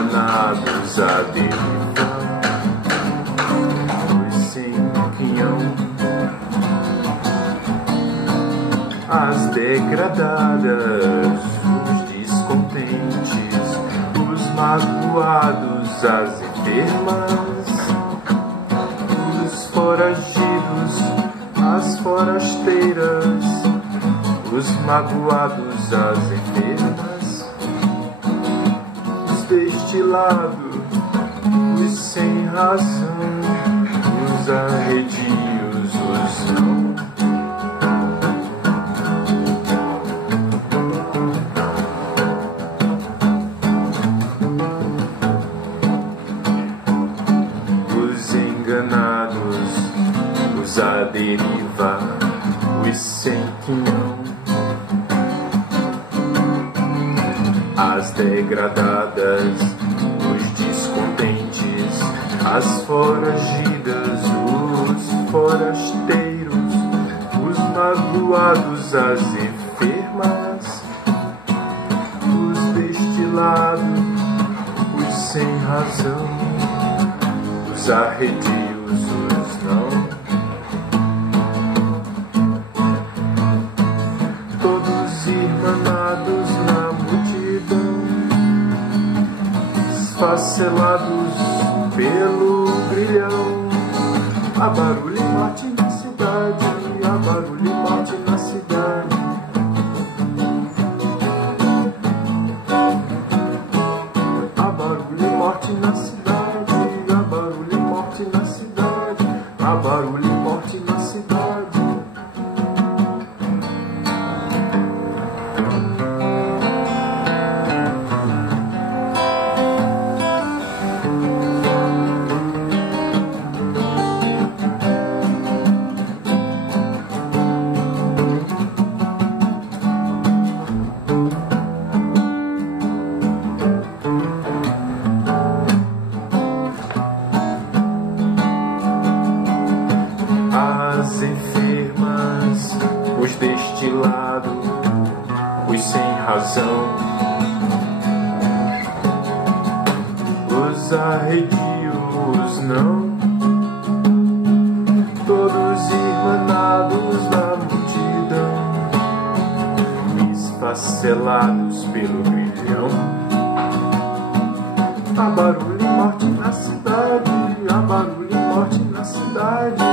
enganados à deriva, os sem quinhão, as degradadas, os descontentes, os magoados, as enfermas, os foragidos, as forasteiras, os magoados, as enfermas, os destilados, os sem razão, os arredios, os não. Os enganados, os à deriva, os sem quinhão, as degradadas, os descontentes, as foragidas, os forasteiros, os magoados, as enfermas, os destilados, os sem razão, os arredios, os não. Todos irmanados na multidão, esfacelados pelo brilhão. Há barulho e morte na cidade, há barulho e morte na cidade. Há barulho e morte na cidade, há barulho e morte na cidade, há barulho e morte na cidade. As enfermas, os destilados, os sem razão, os arredios, não. Todos irmanados na multidão, esfacelados pelo brilhão. Há barulho e morte na cidade, há barulho e morte na cidade.